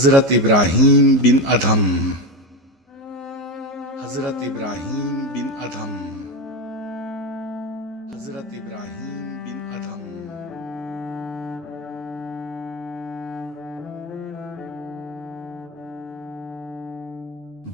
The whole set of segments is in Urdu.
حضرت ابراہیم بن ادھم، حضرت ابراہیم بن ادھم، حضرت ابراہیم بن ادھم۔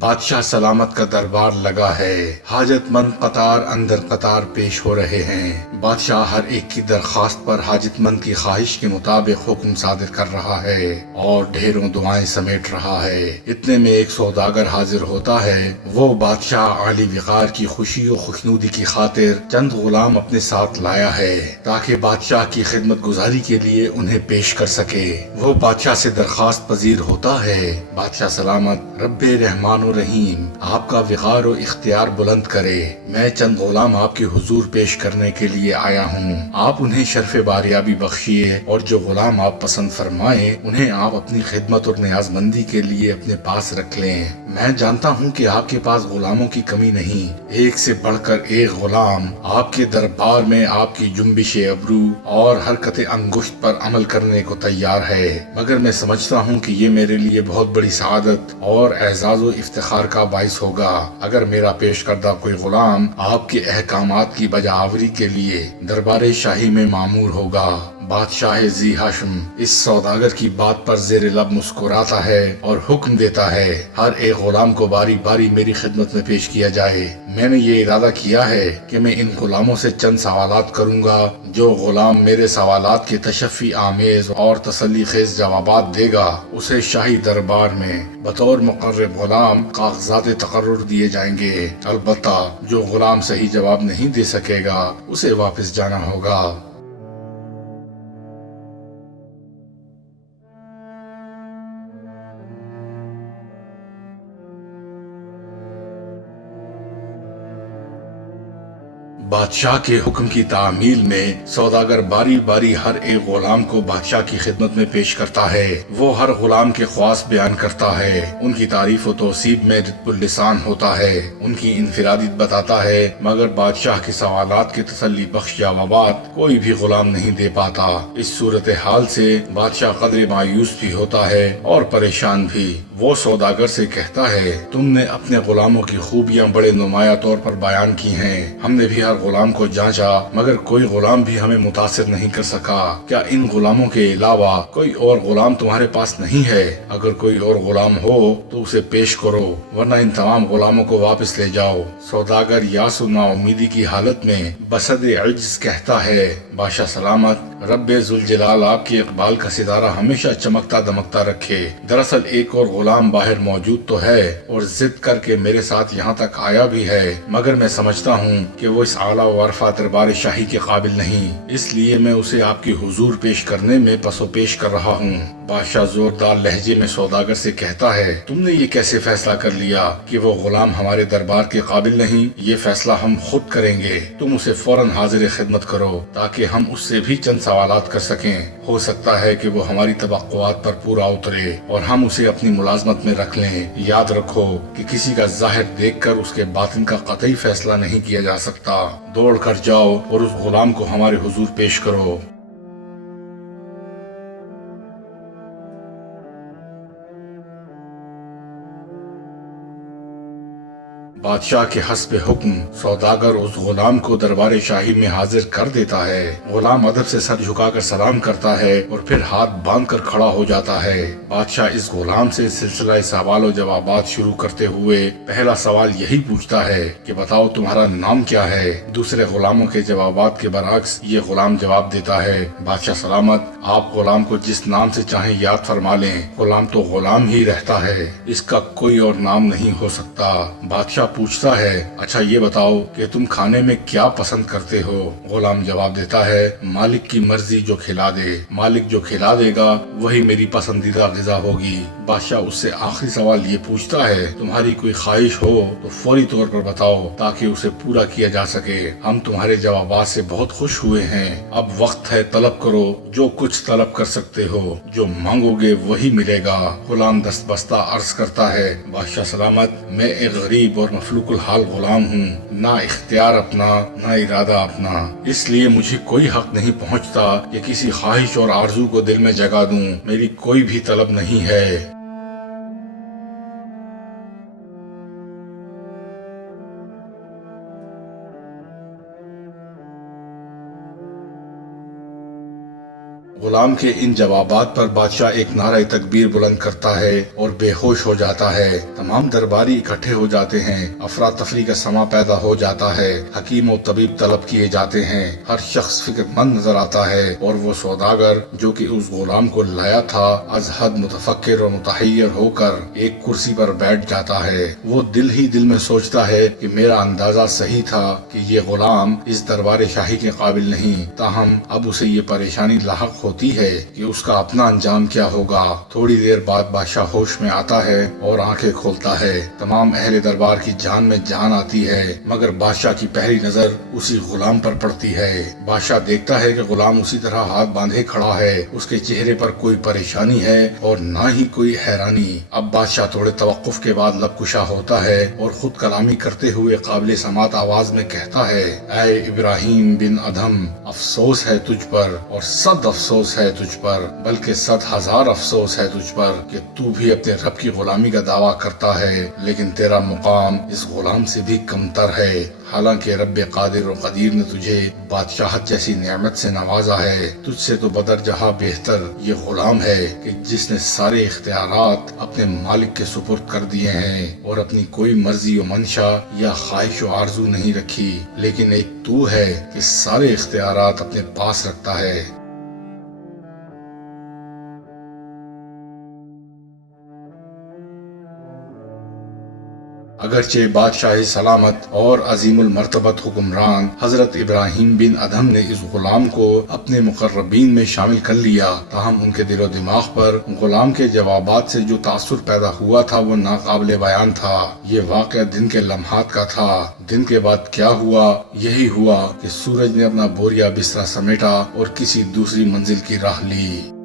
بادشاہ سلامت کا دربار لگا ہے، حاجت مند قطار اندر قطار پیش ہو رہے ہیں۔ بادشاہ ہر ایک کی درخواست پر حاجت مند کی خواہش کے مطابق حکم صادر کر رہا ہے اور ڈھیروں دعائیں سمیٹ رہا ہے۔ اتنے میں ایک سوداگر حاضر ہوتا ہے۔ وہ بادشاہ عالی وقار کی خوشی و خوشنودی کی خاطر چند غلام اپنے ساتھ لایا ہے تاکہ بادشاہ کی خدمت گزاری کے لیے انہیں پیش کر سکے۔ وہ بادشاہ سے درخواست پذیر ہوتا ہے۔ بادشاہ سلامت رب رحمان رحیم آپ کا وقار و اختیار بلند کرے، میں چند غلام آپ کے حضور پیش کرنے کے لیے آیا ہوں۔ آپ انہیں شرف باریابی بخشیے اور جو غلام آپ پسند فرمائیں انہیں آپ اپنی خدمت اور نیاز مندی کے لیے اپنے پاس رکھ لیں۔ میں جانتا ہوں کہ آپ کے پاس غلاموں کی کمی نہیں، ایک سے بڑھ کر ایک غلام آپ کے دربار میں آپ کی جنبش ابرو اور حرکت انگشت پر عمل کرنے کو تیار ہے، مگر میں سمجھتا ہوں کہ یہ میرے لیے بہت بڑی سعادت اور اعزاز و افتخار کا باعث ہوگا اگر میرا پیش کردہ کوئی غلام آپ کے احکامات کی بجاوری کے لیے دربار شاہی میں مامور ہوگا۔ بادشاہ ذی ہاشم اس سوداگر کی بات پر زیر لب مسکراتا ہے اور حکم دیتا ہے ہر ایک غلام کو باری باری میری خدمت میں پیش کیا جائے۔ میں نے یہ ارادہ کیا ہے کہ میں ان غلاموں سے چند سوالات کروں گا، جو غلام میرے سوالات کے تشفی آمیز اور تسلی خیز جوابات دے گا اسے شاہی دربار میں بطور مقرب غلام کاغذات تقرر دیے جائیں گے۔ البتہ جو غلام صحیح جواب نہیں دے سکے گا اسے واپس جانا ہوگا۔ بادشاہ کے حکم کی تعمیل میں سوداگر باری باری ہر ایک غلام کو بادشاہ کی خدمت میں پیش کرتا ہے۔ وہ ہر غلام کے خواص بیان کرتا ہے، ان کی تعریف و توصیف میں رطب اللسان ہوتا ہے، ان کی انفرادیت بتاتا ہے، مگر بادشاہ کے سوالات کے تسلی بخش جوابات کوئی بھی غلام نہیں دے پاتا۔ اس صورتحال سے بادشاہ قدر مایوس بھی ہوتا ہے اور پریشان بھی۔ وہ سوداگر سے کہتا ہے تم نے اپنے غلاموں کی خوبیاں بڑے نمایاں طور پر بیان کی ہیں، ہم نے بھی ہر غلام کو جانچا مگر کوئی غلام بھی ہمیں متاثر نہیں کر سکا۔ کیا ان غلاموں کے علاوہ کوئی اور غلام تمہارے پاس نہیں ہے؟ اگر کوئی اور غلام ہو تو اسے پیش کرو ورنہ ان تمام غلاموں کو واپس لے جاؤ۔ سوداگر یاس و نا امیدی کی حالت میں بصد عجز کہتا ہے بادشاہ سلامت رب ذوالجلال آپ کے اقبال کا ستارہ ہمیشہ چمکتا دمکتا رکھے۔ دراصل ایک اور غلام باہر موجود تو ہے اور ضد کر کے میرے ساتھ یہاں تک آیا بھی ہے، مگر میں سمجھتا ہوں کہ وہ اس اعلیٰ و عرفہ دربار شاہی کے قابل نہیں، اس لیے میں اسے آپ کے حضور پیش کرنے میں پس و پیش کر رہا ہوں۔ بادشاہ زوردار لہجے میں سوداگر سے کہتا ہے تم نے یہ کیسے فیصلہ کر لیا کہ وہ غلام ہمارے دربار کے قابل نہیں؟ یہ فیصلہ ہم خود کریں گے، تم اسے فوراً حاضر خدمت کرو تاکہ ہم اس سے بھی چند سوالات کر سکیں۔ ہو سکتا ہے کہ وہ ہماری توقعات پر پورا اترے اور ہم اسے اپنی ملازمت میں رکھ لیں۔ یاد رکھو کہ کسی کا ظاہر دیکھ کر اس کے باطن کا قطعی فیصلہ نہیں کیا جا سکتا۔ دوڑ کر جاؤ اور اس غلام کو ہمارے حضور پیش کرو۔ بادشاہ کے حسب حکم سوداگر اس غلام کو دربار شاہی میں حاضر کر دیتا ہے۔ غلام ادب سے سر جھکا کر سلام کرتا ہے اور پھر ہاتھ باندھ کر کھڑا ہو جاتا ہے۔ بادشاہ اس غلام سے سلسلہ سوال و جوابات شروع کرتے ہوئے پہلا سوال یہی پوچھتا ہے کہ بتاؤ تمہارا نام کیا ہے؟ دوسرے غلاموں کے جوابات کے برعکس یہ غلام جواب دیتا ہے بادشاہ سلامت آپ غلام کو جس نام سے چاہیں یاد فرما لیں، غلام تو غلام ہی رہتا ہے، اس کا کوئی اور نام نہیں ہو سکتا۔ بادشاہ پوچھتا ہے اچھا یہ بتاؤ کہ تم کھانے میں کیا پسند کرتے ہو؟ غلام جواب دیتا ہے مالک کی مرضی جو کھلا دے، مالک جو کھلا دے گا وہی میری پسندیدہ غذا ہوگی۔ بادشاہ اس سے آخری سوال یہ پوچھتا ہے تمہاری کوئی خواہش ہو تو فوری طور پر بتاؤ تاکہ اسے پورا کیا جا سکے، ہم تمہارے جوابات سے بہت خوش ہوئے ہیں، اب وقت ہے طلب کرو، جو کچھ طلب کر سکتے ہو، جو مانگو گے وہی ملے گا۔ غلام دست بستہ عرض کرتا ہے بادشاہ سلامت میں ایک غریب اور مفلوق الحال غلام ہوں، نہ اختیار اپنا نہ ارادہ اپنا، اس لیے مجھے کوئی حق نہیں پہنچتا کہ کسی خواہش اور آرزو کو دل میں جگا دوں، میری کوئی بھی طلب نہیں ہے۔ غلام کے ان جوابات پر بادشاہ ایک نعرہ تکبیر بلند کرتا ہے اور بے ہوش ہو جاتا ہے۔ تمام درباری اکٹھے ہو جاتے ہیں، افراتفری کا سما پیدا ہو جاتا ہے، حکیم و طبیب طلب کیے جاتے ہیں، ہر شخص فکر مند نظر آتا ہے، اور وہ سوداگر جو کہ اس غلام کو لایا تھا از حد متفکر اور متحیر ہو کر ایک کرسی پر بیٹھ جاتا ہے۔ وہ دل ہی دل میں سوچتا ہے کہ میرا اندازہ صحیح تھا کہ یہ غلام اس دربار شاہی کے قابل نہیں، تاہم اب اسے یہ پریشانی لاحق ہوتی ہے کہ اس کا اپنا انجام کیا ہوگا۔ تھوڑی دیر بعد بادشاہ ہوش میں آتا ہے اور آنکھیں کھولتا ہے۔ تمام اہل دربار کی جان میں جان آتی ہے، مگر بادشاہ کی پہلی نظر اسی غلام پر پڑتی ہے۔ بادشاہ دیکھتا ہے کہ غلام اسی طرح ہاتھ باندھے کھڑا ہے، اس کے چہرے پر کوئی پریشانی ہے اور نہ ہی کوئی حیرانی۔ اب بادشاہ تھوڑے توقف کے بعد لب کشا ہوتا ہے اور خود کلامی کرتے ہوئے قابل سماعت آواز میں کہتا ہے، اے ابراہیم بن ادھم، افسوس ہے تجھ پر اور صد افسوس ہے تجھ پر، بلکہ 100,000 افسوس ہے تجھ پر کہ تو بھی اپنے رب کی غلامی کا دعویٰ کرتا ہے، لیکن تیرا مقام اس غلام سے بھی کمتر ہے۔ حالانکہ رب قادر و قدیر نے تجھے بادشاہت جیسی نعمت سے نوازا ہے، تجھ سے تو بدر جہاں بہتر یہ غلام ہے کہ جس نے سارے اختیارات اپنے مالک کے سپرد کر دیے ہیں اور اپنی کوئی مرضی و منشا یا خواہش و آرزو نہیں رکھی، لیکن ایک تو ہے کہ سارے اختیارات اپنے پاس رکھتا ہے۔ اگرچہ بادشاہ سلامت اور عظیم المرتبت حکمران حضرت ابراہیم بن ادھم نے اس غلام کو اپنے مقربین میں شامل کر لیا، تاہم ان کے دل و دماغ پر غلام کے جوابات سے جو تاثر پیدا ہوا تھا وہ ناقابل بیان تھا۔ یہ واقعہ دن کے لمحات کا تھا۔ دن کے بعد کیا ہوا؟ یہی ہوا کہ سورج نے اپنا بوریا بستر سمیٹا اور کسی دوسری منزل کی راہ لی۔